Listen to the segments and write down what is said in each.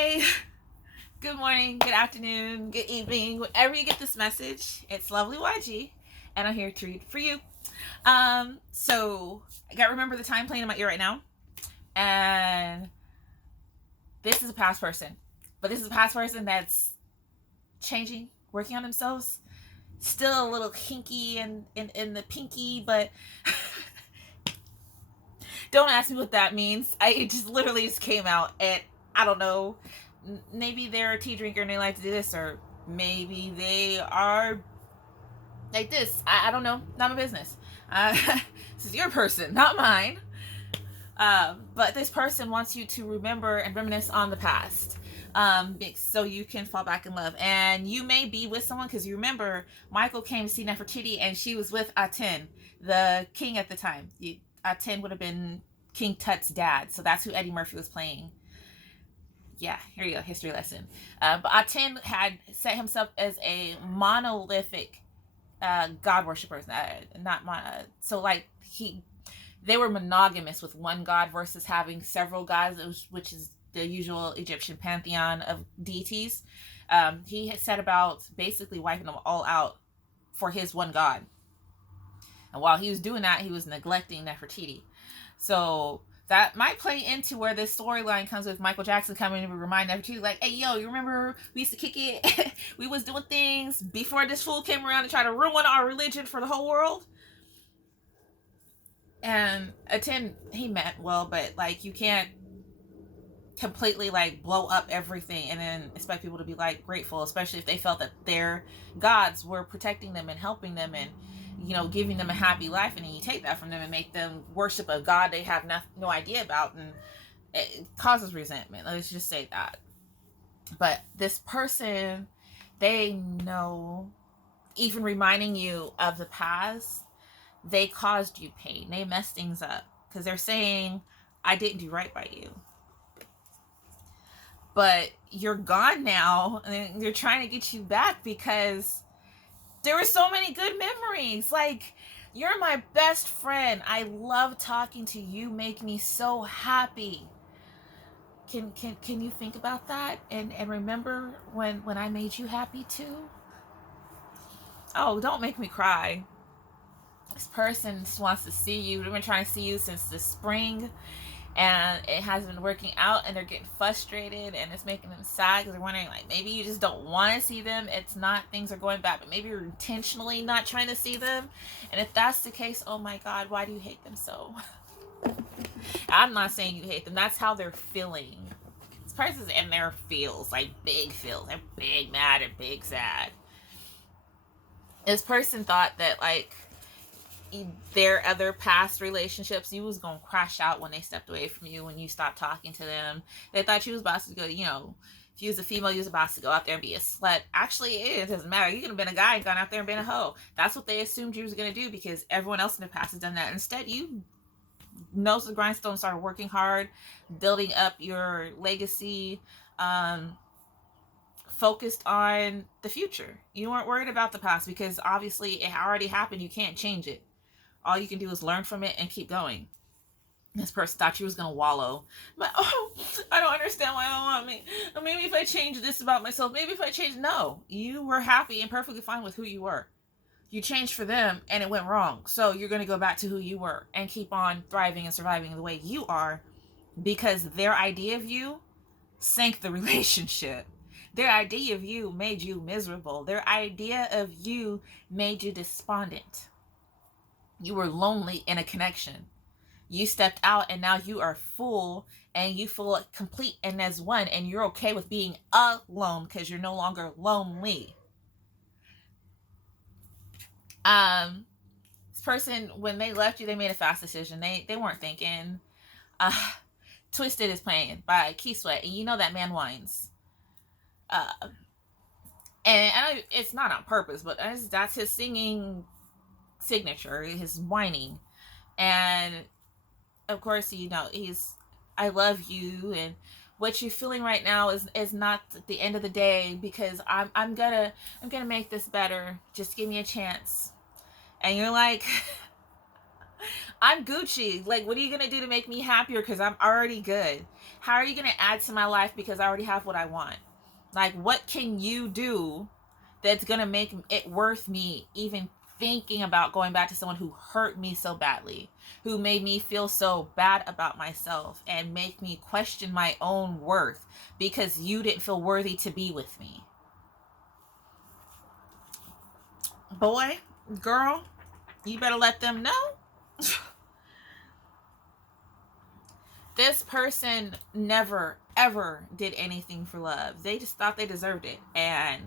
Hi, good morning, good afternoon, good evening, whenever you get this message. It's Lovely YG, and I'm here to read for you. So I got Remember the Time playing in my ear right now, and this is a past person, but this is a past person that's changing, working on themselves. Still a little kinky and in the pinky, but don't ask me what that means. It just literally just came out, and I don't know. Maybe they're a tea drinker and they like to do this, or maybe they are like this. I don't know. Not my business. This is your person, not mine. But this person wants you to remember and reminisce on the past. So you can fall back in love. And you may be with someone because you remember Michael came to see Nefertiti and she was with Aten, the king at the time. Aten would have been King Tut's dad. So that's who Eddie Murphy was playing. Yeah, here you go, history lesson. But Aten had set himself as a monolithic god worshippers, not so like they were monogamous with one god versus having several gods, which is the usual Egyptian pantheon of deities. He had set about basically wiping them all out for his one god, and while he was doing that, he was neglecting Nefertiti. So that might play into where this storyline comes with Michael Jackson coming to remind Nefertiti, like, hey, yo, you remember we used to kick it? We was doing things before this fool came around and tried to ruin our religion for the whole world. And Aten, he meant well, but like you can't completely like blow up everything and then expect people to be like grateful, especially if they felt that their gods were protecting them and helping them and giving them a happy life, and then you take that from them and make them worship a god they have no idea about, and it causes resentment. Let's just say that. But this person, they know, even reminding you of the past, they caused you pain, they messed things up because they're saying, I didn't do right by you, but you're gone now and they're trying to get you back because there were so many good memories. Like, you're my best friend. I love talking to you. Make me so happy. Can you think about that and remember when I made you happy too? Oh, don't make me cry. This person just wants to see you. They've been trying to see you since the spring, and it hasn't been working out, and they're getting frustrated, and it's making them sad because they're wondering, like, maybe you just don't want to see them. It's not things are going bad, but maybe you're intentionally not trying to see them. And if that's the case, oh my god, why do you hate them so? I'm not saying you hate them, that's how they're feeling. This person's in their feels, like big feels. They're big mad and big sad. This person thought that, like, their other past relationships, you was gonna crash out when they stepped away from you, when you stopped talking to them. They thought you was about to go, if you was a female, you was about to go out there and be a slut. Actually, it doesn't matter. You could have been a guy and gone out there and been a hoe. That's what they assumed you was gonna do because everyone else in the past has done that. Instead, you nose to the grindstone, started working hard, building up your legacy, focused on the future. You weren't worried about the past because obviously it already happened. You can't change it. All you can do is learn from it and keep going. This person thought you was gonna wallow, but I don't understand why I don't want me. Maybe if I change this about myself, maybe if I change. No, you were happy and perfectly fine with who you were. You changed for them and it went wrong, so you're gonna go back to who you were and keep on thriving and surviving the way you are, because their idea of you sank the relationship. Their idea of you made you miserable. Their idea of you made you despondent. You were lonely in a connection. You stepped out and now you are full and you feel complete and as one, and you're okay with being alone because you're no longer lonely. This person, when they left you, they made a fast decision. They weren't thinking. Twisted is playing by Keith Sweat, and you know that man whines. And it's not on purpose, but that's his singing signature, his whining. And of course, he's, I love you, and what you're feeling right now is not the end of the day, because I'm gonna make this better. Just give me a chance. And you're like, I'm Gucci. Like, what are you gonna do to make me happier? Because I'm already good. How are you gonna add to my life because I already have what I want? Like, what can you do that's gonna make it worth me even thinking about going back to someone who hurt me so badly, who made me feel so bad about myself and make me question my own worth because you didn't feel worthy to be with me? Boy, girl, you better let them know. This person never ever did anything for love. They just thought they deserved it. And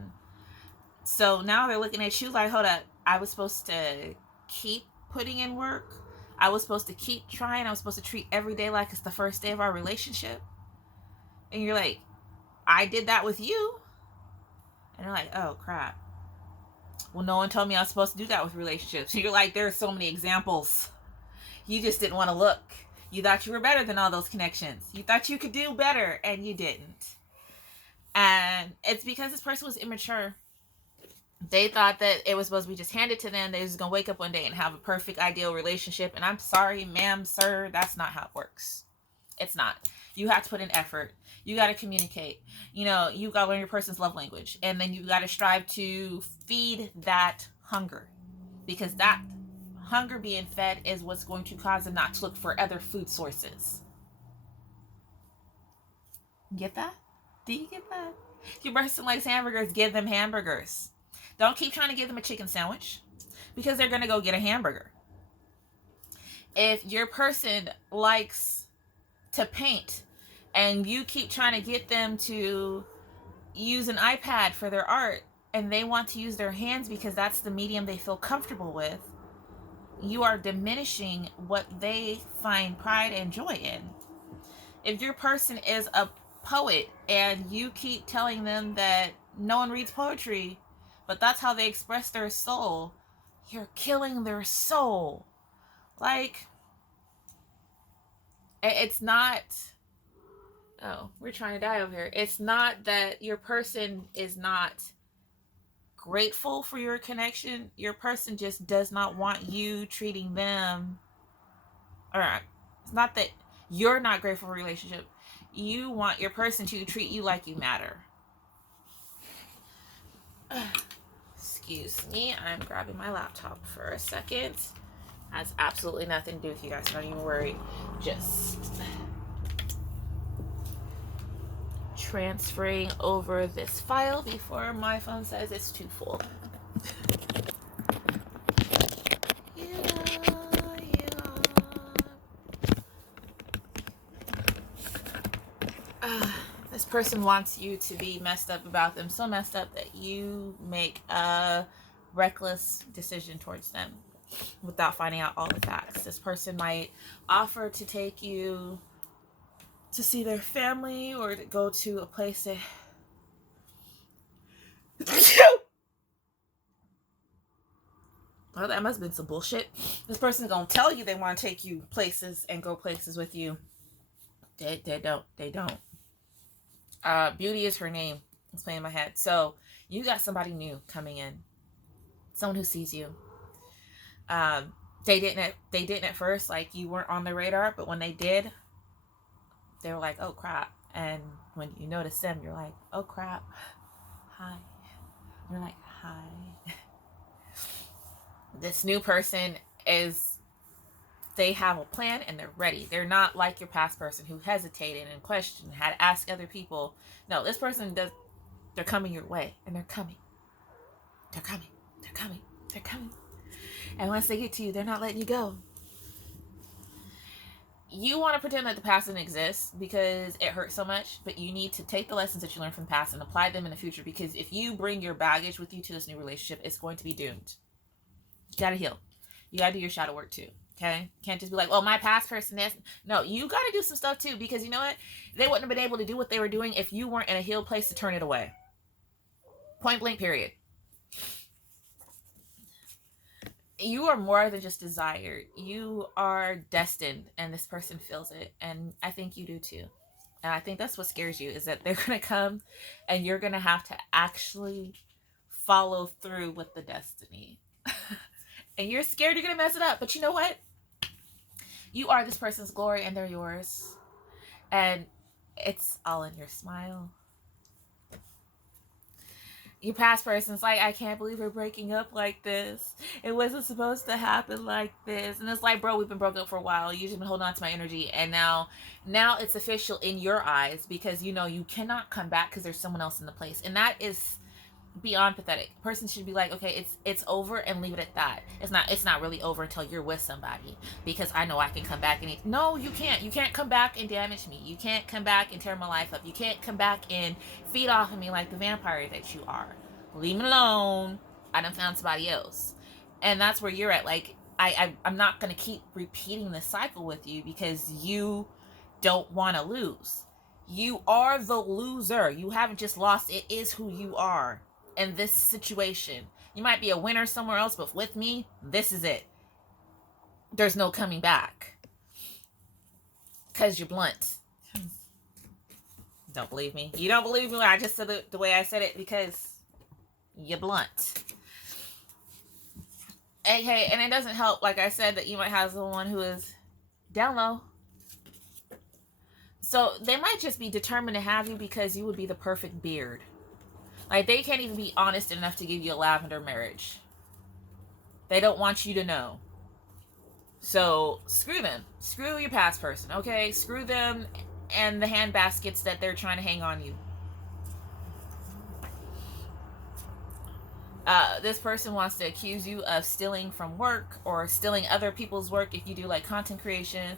so now they're looking at you like, hold up, I was supposed to keep putting in work. I was supposed to keep trying. I was supposed to treat every day like it's the first day of our relationship. And you're like, I did that with you. And they're like, oh crap. Well, no one told me I was supposed to do that with relationships. You're like, there are so many examples. You just didn't want to look. You thought you were better than all those connections. You thought you could do better, and you didn't. And it's because this person was immature. They thought that it was supposed to be just handed to them. They was going to wake up one day and have a perfect, ideal relationship. And I'm sorry, ma'am, sir, that's not how it works. It's not. You have to put in effort. You got to communicate. You got to learn your person's love language. And then you got to strive to feed that hunger. Because that hunger being fed is what's going to cause them not to look for other food sources. Get that? Do you get that? If your person likes hamburgers, give them hamburgers. Don't keep trying to give them a chicken sandwich because they're going to go get a hamburger. If your person likes to paint and you keep trying to get them to use an iPad for their art and they want to use their hands because that's the medium they feel comfortable with, you are diminishing what they find pride and joy in. If your person is a poet and you keep telling them that no one reads poetry, but that's how they express their soul, you're killing their soul. Like, it's not, oh, we're trying to die over here. It's not that your person is not grateful for your connection. Your person just does not want you treating them. All right. It's not that you're not grateful for a relationship. You want your person to treat you like you matter. Excuse me. I'm grabbing my laptop for a second. Has absolutely nothing to do with you guys. Don't even worry. Just transferring over this file before my phone says it's too full. This person wants you to be messed up about them, so messed up that you make a reckless decision towards them without finding out all the facts. This person might offer to take you to see their family or to go to a place that well, that must have been some bullshit. This person's gonna tell you they want to take you places and go places with you. They don't. Beauty is her name. It's playing in my head. So you got somebody new coming in, someone who sees you. They didn't at first, like you weren't on the radar, but when they did, they were like, oh crap. And when you notice them, you're like, oh crap, hi. You're like, hi. This new person they have a plan and they're ready. They're not like your past person who hesitated and questioned, had to ask other people. No, this person they're coming your way, and they're coming. They're coming. They're coming. They're coming. And once they get to you, they're not letting you go. You want to pretend that the past didn't exist because it hurt so much, but you need to take the lessons that you learned from the past and apply them in the future, because if you bring your baggage with you to this new relationship, it's going to be doomed. You got to heal. You got to do your shadow work too. Okay? Can't just be like, well, my past person is. No, you got to do some stuff too, because you know what? They wouldn't have been able to do what they were doing if you weren't in a healed place to turn it away. Point blank, period. You are more than just desired. You are destined, and this person feels it. And I think you do too. And I think that's what scares you, is that they're going to come and you're going to have to actually follow through with the destiny. And you're scared you're going to mess it up. But you know what? You are this person's glory and they're yours. And it's all in your smile. Your past person's like, I can't believe we're breaking up like this. It wasn't supposed to happen like this. And it's like, bro, we've been broken up for a while. You've just been holding on to my energy. And now it's official in your eyes because you know you cannot come back because there's someone else in the place. And that is beyond pathetic. A person should be like, okay, it's over and leave it at that. It's not really over until you're with somebody, because I know I can come back and no, you can't come back and damage me. You can't come back and tear my life up. You can't come back and feed off of me like the vampire that you are. Leave me alone. I done found somebody else. And that's where you're at. Like, I'm not gonna keep repeating this cycle with you because you don't want to lose. You are the loser. You haven't just lost. It is who you are in this situation. You might be a winner somewhere else, but with me, this is it. There's no coming back. Because you're blunt. Don't believe me? You don't believe me when I just said it the way I said it because you're blunt. Okay, and it doesn't help, like I said, that you might have someone who is down low. So they might just be determined to have you because you would be the perfect beard. Like, they can't even be honest enough to give you a lavender marriage. They don't want you to know. So, screw them. Screw your past person, okay? Screw them and the hand baskets that they're trying to hang on you. This person wants to accuse you of stealing from work or stealing other people's work if you do, like, content creation.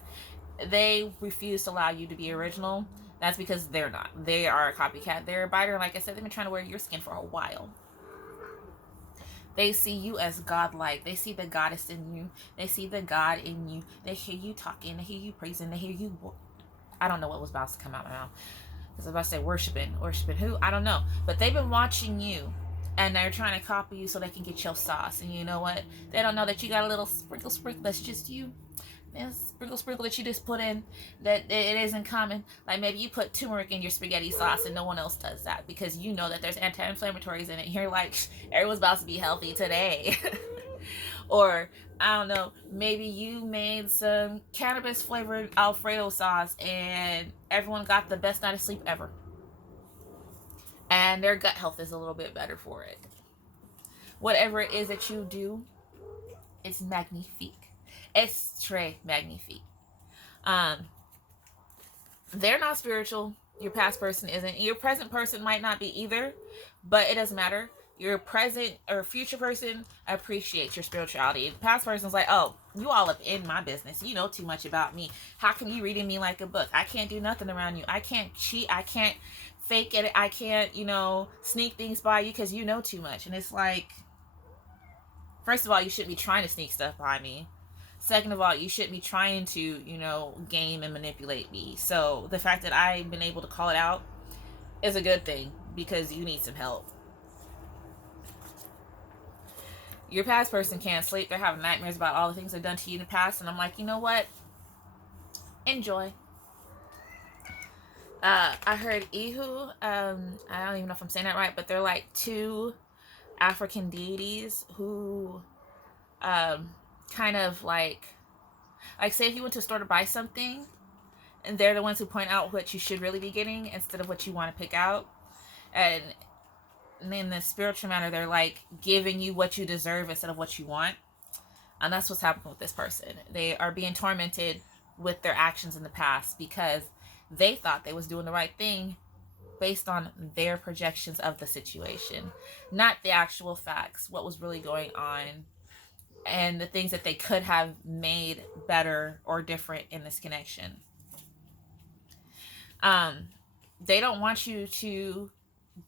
They refuse to allow you to be original. That's because they're not. They are a copycat. They're a biter. Like I said, they've been trying to wear your skin for a while. They see you as godlike. They see the goddess in you. They see the God in you. They hear you talking. They hear you praising. They hear you. I don't know what was about to come out of my mouth. Because I was about to say worshiping. Worshiping who? I don't know. But they've been watching you. And they're trying to copy you so they can get your sauce. And you know what? They don't know that you got a little sprinkle that's just you. Sprinkle that you just put in that it isn't common. Like, maybe you put turmeric in your spaghetti sauce and no one else does that because you know that there's anti-inflammatories in it. You're like, everyone's about to be healthy today. Or, I don't know, maybe you made some cannabis flavored Alfredo sauce and everyone got the best night of sleep ever. And their gut health is a little bit better for it. Whatever it is that you do, it's magnifique. It's très magnifique. They're not spiritual. Your past person isn't. Your present person might not be either, but it doesn't matter. Your present or future person appreciates your spirituality. The past person's like, oh, you all up in my business. You know too much about me. How come you reading me like a book? I can't do nothing around you. I can't cheat. I can't fake it. I can't, sneak things by you because you know too much. And it's like, first of all, you shouldn't be trying to sneak stuff by me. Second of all, you shouldn't be trying to, game and manipulate me. So the fact that I've been able to call it out is a good thing because you need some help. Your past person can't sleep. They're having nightmares about all the things they've done to you in the past. And I'm like, you know what? Enjoy. I heard Ihu. I don't even know if I'm saying that right, but they're like two African deities who kind of like say if you went to a store to buy something and they're the ones who point out what you should really be getting instead of what you want to pick out, and in the spiritual manner they're like giving you what you deserve instead of what you want. And that's what's happening with this person. They are being tormented with their actions in the past because they thought they was doing the right thing based on their projections of the situation, not the actual facts, what was really going on, and the things that they could have made better or different in this connection. They don't want you to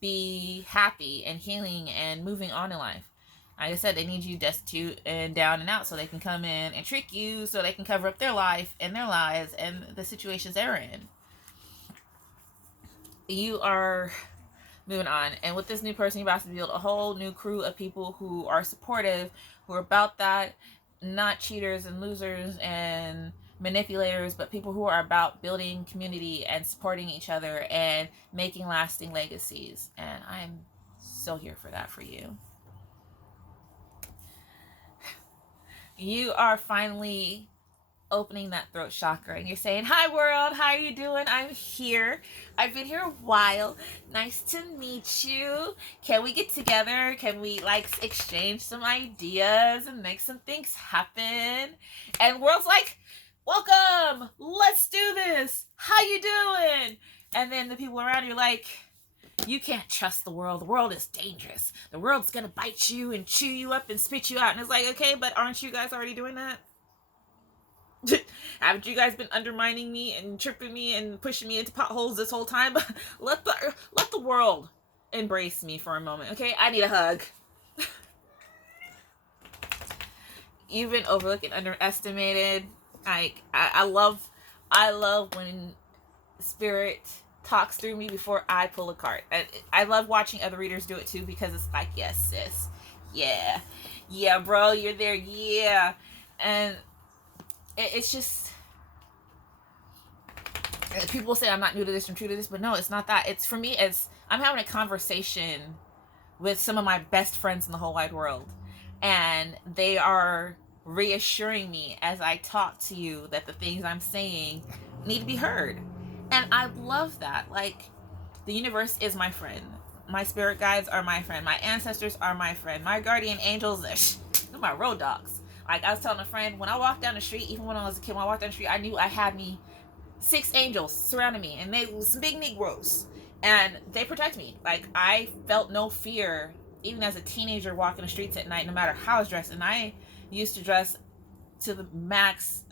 be happy and healing and moving on in life. Like I said, they need you destitute and down and out so they can come in and trick you, so they can cover up their life and their lives and the situations they're in. You are moving on. And with this new person, you're about to build a whole new crew of people who are supportive, who are about that, not cheaters and losers and manipulators, but people who are about building community and supporting each other and making lasting legacies. And I'm so here for that for you. You are finally opening that throat chakra and you're saying, "Hi world, how are you doing? I'm here. I've been here a while. Nice to meet you. Can we get together? Can we like exchange some ideas and make some things happen?" And world's like, "Welcome. Let's do this. How you doing?" And then the people around you are like, "You can't trust the world. The world is dangerous. The world's gonna bite you and chew you up and spit you out." And it's like, okay, but aren't you guys already doing that? Haven't you guys been undermining me and tripping me and pushing me into potholes this whole time? Let the world embrace me for a moment, okay? I need a hug. You've been overlooked and underestimated. I love when spirit talks through me before I pull a card. I love watching other readers do it too, because it's like, yes, sis, yeah, bro, you're there, yeah. And it's just, people say I'm not new to this, I'm true to this, but no, it's not that. It's, for me, it's, I'm having a conversation with some of my best friends in the whole wide world, and they are reassuring me as I talk to you that the things I'm saying need to be heard. And I love that. Like, the universe is my friend. My spirit guides are my friend. My ancestors are my friend. My guardian angels, they're my road dogs. Like, I was telling a friend, when I walked down the street, even when I was a kid, when I walked down the street, I knew I had me 6 angels surrounding me, and they were some big Negroes, and they protect me. Like, I felt no fear, even as a teenager walking the streets at night, no matter how I was dressed. And I used to dress to the max,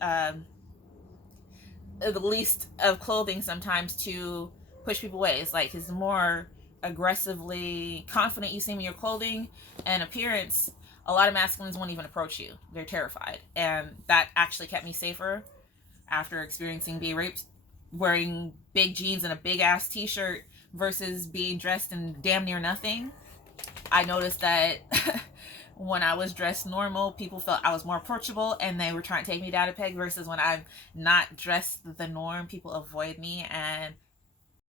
the least of clothing sometimes, to push people away. It's like, it's more aggressively confident you seem in your clothing and appearance, a lot of masculines won't even approach you. They're terrified. And that actually kept me safer after experiencing being raped, wearing big jeans and a big ass t-shirt versus being dressed in damn near nothing. I noticed that when I was dressed normal, people felt I was more approachable and they were trying to take me down a peg, versus when I'm not dressed the norm, people avoid me. And